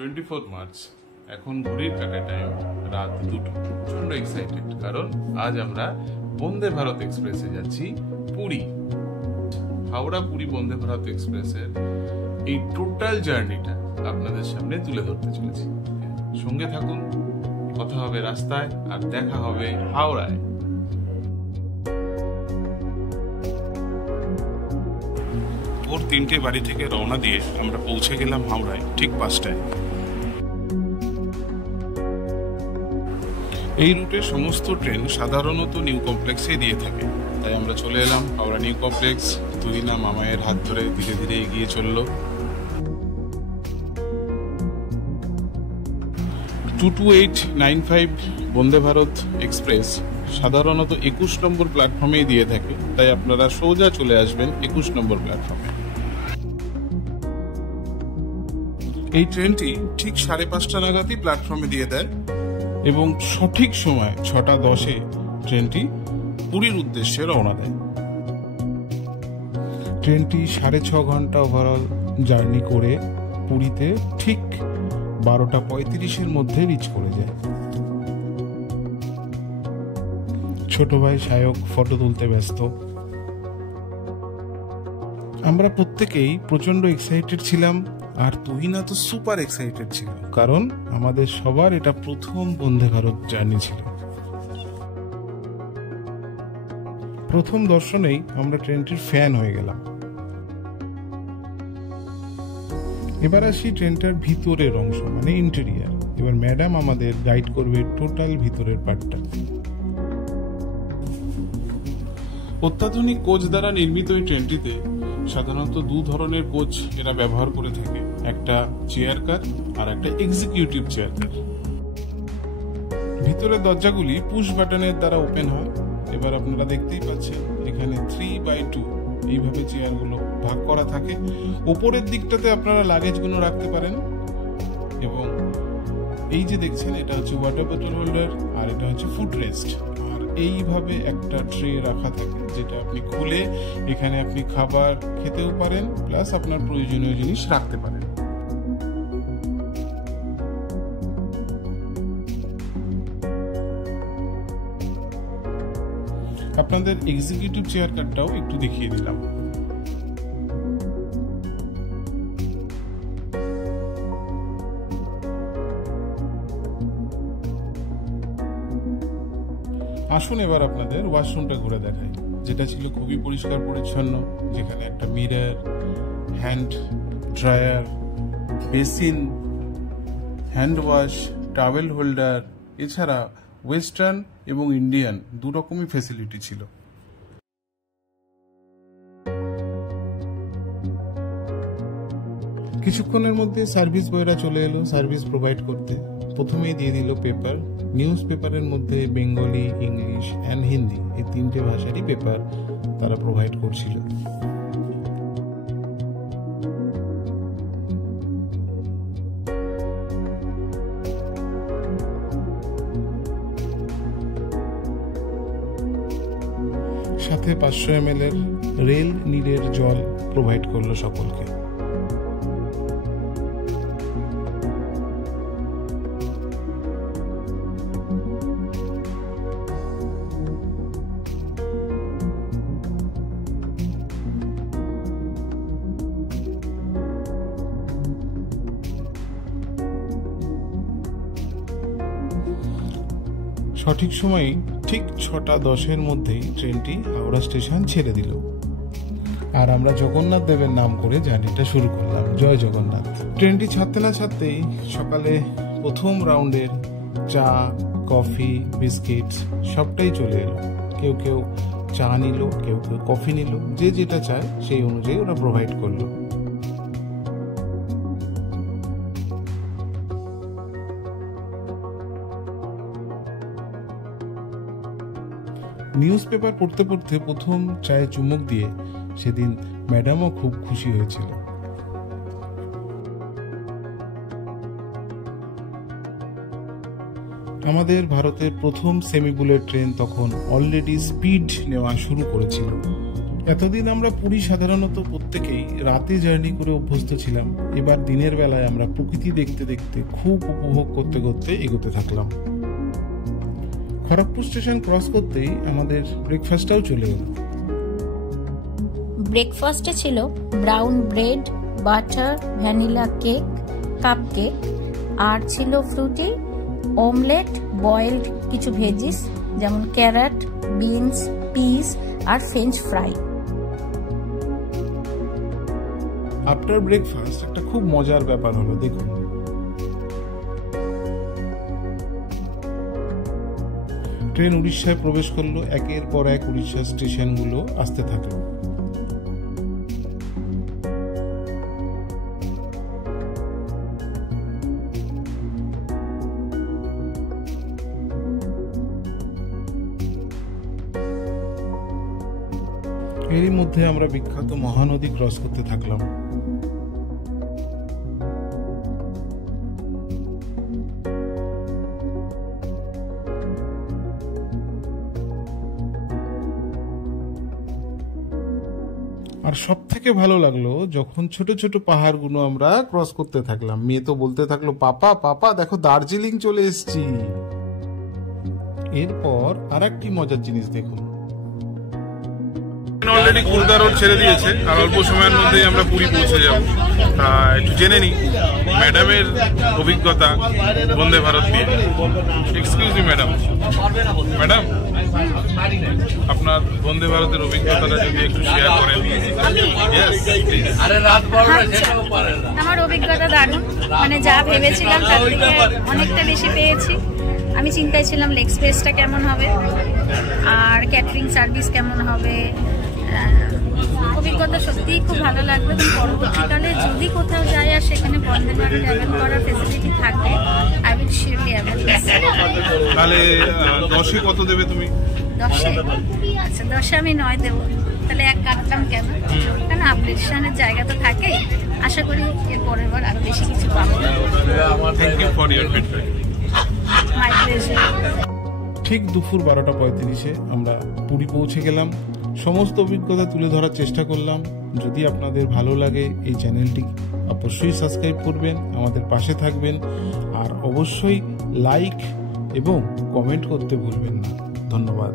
24 March, এখন ঘড়ির কাঁটা টাইম রাত 2টো। প্রচন্ড এক্সাইটেড, কারণ আজ আমরা বন্দে ভারত এক্সপ্রেসে যাচ্ছি পুরী। হাওড়া পুরী বন্দে ভারত এক্সপ্রেসের এই টোটাল জার্নিটা আপনাদের সামনে তুলে ধরতে চলেছি। সঙ্গে থাকুন, কথা হবে রাস্তায় আর দেখা হবে হাওড়ায়। ভোর 3টে বাড়ি থেকে রওনা দিয়ে আমরা পৌঁছে গেলাম হাওড়ায় ঠিক 5টায়। এই রুটের সমস্ত ট্রেন সাধারণত নিউ কমপ্লেক্সে দিয়ে থাকে, তাই আমরা চলে এলাম হাওড়া নিউ কমপ্লেক্স। তুহিনা মামায়ের হাত ধরে ধীরে ধীরে এগিয়ে চলল। 22895 বন্দে ভারত এক্সপ্রেস সাধারণত 21 নম্বর প্ল্যাটফর্মেই দিয়ে থাকে, তাই আপনারা সোজা চলে আসবেন 21 নম্বর প্ল্যাটফর্মে। এই ট্রেনটি ঠিক 5:30 নাগাদই প্ল্যাটফর্মে দিয়ে দেয় এবং সঠিক সময় 6:10-এ ট্রেনটি পুরীর উদ্দেশ্যে রওনা দেয়। ট্রেনটি 6.5 ঘন্টা ওভারঅল জার্নি করে পুরীতে ঠিক 12:35-এর মধ্যে রিচ করে যায়। ছোট ভাই সায়ক ফটো তুলতে ব্যস্ত। আমরা প্রত্যেকেই প্রচন্ড এক্সাইটেড ছিলাম, আর তুহিনা তো সুপার এক্সাইটেড ছিল, কারণ আমাদের সবার এটা প্রথম বন্দে ভারত জার্নি ছিল। প্রথম দর্শনেই আমরা ট্রেনটির ফ্যান হয়ে গেলাম। এবার আসি ট্রেনটার ভিতরের অংশ, মানে ইন্টেরিয়ার। এবার ম্যাডাম আমাদের গাইড করবে টোটাল ভিতরের পার্টটা। অত্যাধুনিক কোচ দ্বারা নির্মিত এই ট্রেনটিতে সাধারণত 2 ধরনের কোচ এরা ব্যবহার করে থাকে, একটা চেয়ার কার আর একটা এক্সিকিউটিভ চেয়ার কার। ভিতরের দরজাগুলি পুশ বাটনের দ্বারা ওপেন হয়। এবার আপনারা দেখতেই পাচ্ছেন এখানে 3/2 এইভাবে চেয়ারগুলো ভাগ করা থাকে। ওপরের দিকটাতে আপনারা লাগেজগুলো রাখতে পারেন, এবং এই যে দেখছেন এটা হচ্ছে ওয়াটার বোতল হোল্ডার, আর এটা হচ্ছে ফুড রেস্ট। আর এইভাবে একটা ট্রে রাখা থাকে, যেটা আপনি খুলে এখানে আপনি খাবার খেতেও পারেন, প্লাস আপনার প্রয়োজনীয় জিনিস রাখতে পারেন। আপনাদের এক্সিকিউটিভ চেয়ার কারটাও একটু দেখিয়ে দিলাম। আসুন এবার আপনাদের ওয়াশরুমটা ঘুরে দেখাই, যেটা ছিল খুবই পরিষ্কার পরিচ্ছন্ন, যেখানে একটা mirror, hand dryer, basin, hand wash, towel holder, এছাড়া ওয়েস্টার্ন এবং ইন্ডিয়ান 2 রকমই ফেসিলিটি ছিল। কিছুক্ষণের মধ্যে সার্ভিস বয়রা চলে এলো সার্ভিস প্রোভাইড করতে। প্রথমেই দিয়ে দিল পেপার। নিউজ পেপারের মধ্যে বেঙ্গলি, ইংলিশ অ্যান্ড হিন্দি এই 3টে ভাষারই পেপার তারা প্রোভাইড করছিল। সাথে 500 ml এর রেল নীলের জল প্রোভাইড করলো সকলকে। সঠিক সময়ে ঠিক 6:10-এর মধ্যেই ট্রেনটি হাওড়া স্টেশন ছেড়ে দিল, আর আমরা জগন্নাথ দেবের নাম করে জার্নিটা শুরু করলাম। জয় জগন্নাথ। ট্রেনটি ছাড়তে না ছাড়তেই সকালে প্রথম রাউন্ডের চা, কফি, বিস্কিটস সবটাই চলে এলো। কেউ কেউ চা নিল, কেউ কেউ কফি নিল, যে যেটা চায় সেই অনুযায়ী ওরা প্রোভাইড করলো। নিউজ পেপার পড়তে পড়তে প্রথম চায়ে চুমুক দিয়ে সেদিন ম্যাডামও খুব খুশি হয়েছিল। আমাদের ভারতের প্রথম সেমি বুলেট ট্রেন তখন অলরেডি স্পিড নেওয়া শুরু করেছিল এতদিন আমরা পুরী সাধারণত প্রত্যেকেই রাতে জার্নি করে অভ্যস্ত ছিলাম। এবার দিনের বেলায় আমরা প্রকৃতি দেখতে দেখতে খুব উপভোগ করতে করতে এগোতে থাকলাম। খড়গপুর স্টেশন ক্রস করতেই আমাদের ব্রেকফাস্টটাও চলে এলো। ব্রেকফাস্টে ছিল brown bread, butter, vanilla cake, cup cake, আর ছিল ফ্রুটি, অমলেট, বয়েলড কিছু ভেজিস যেমন ক্যারট, বিনস, পিস আর ফ্রেঞ্চ ফ্রাই। আফটার ব্রেকফাস্ট একটা খুব মজার ব্যাপার হলো, দেখুন ট্রেন উড়িষ্যায় প্রবেশ করলো। একের পর এক উড়িষ্যার স্টেশনগুলো আসতে থাকলো। এরই মধ্যে আমরা বিখ্যাত মহানদী ক্রস করতে থাকলাম। আর সব থেকে ভালো লাগলো যখন ছোট ছোট পাহাড়গুলো আমরা ক্রস করতে থাকলাম। মেয়ে তো বলতে থাকলো, পাপা পাপা দেখো দার্জিলিং চলে এসেছি। এরপর আর একটি মজার জিনিস দেখুন, অলরেডি খুলদা রোড ছেড়ে দিয়েছে আর অল্প সময়ের মধ্যেই আমরা পুরী পৌঁছে যাব। একটু জেনে নিই ম্যাডামের অভিজ্ঞতা বন্দে ভারত নিয়ে। এক্সকিউজ মি ম্যাডাম, ম্যাডাম আপনার বন্দে ভারতের অভিজ্ঞতাটা যদি একটু শেয়ার করেন। আমার অভিজ্ঞতা দারুণ, মানে যা ভেবেছিলাম তার থেকে অনেকটা বেশি পেয়েছি। আমি চিন্তায় ছিলাম লেগ স্পেসটা কেমন হবে আর ক্যাটারিং সার্ভিস কেমন হবে। অভিজ্ঞতা সত্যিই খুব ভালো লাগবে। এবং পরবর্তীকালে যদি কোথাও যাই আর সেখানে বন্দে ভারত ট্রাভেল করার ফেসিলিটি থাকবে, I will surely avail this. তাহলে 10-এ কত দেবে তুমি? 10-এ? আচ্ছা 10-এ আমি 9 দেবো। তাহলে 1 কাটলাম কেন? কারণ আপডেশনের জায়গা তো থাকেই। আশা করি এর পরের বার আরো বেশি কিছু পাবো। Thank you for your feedback. My pleasure. ঠিক দুপুর 12:35 আমরা পুরী পৌঁছে গেলাম। সমস্ত অভিজ্ঞতা তুলে ধরার চেষ্টা করলাম। যদি আপনাদের ভালো লাগে এই চ্যানেলটি অবশ্যই সাবস্ক্রাইব করবেন, আমাদের পাশে থাকবেন, আর অবশ্যই লাইক এবং কমেন্ট করতে ভুলবেন না। ধন্যবাদ।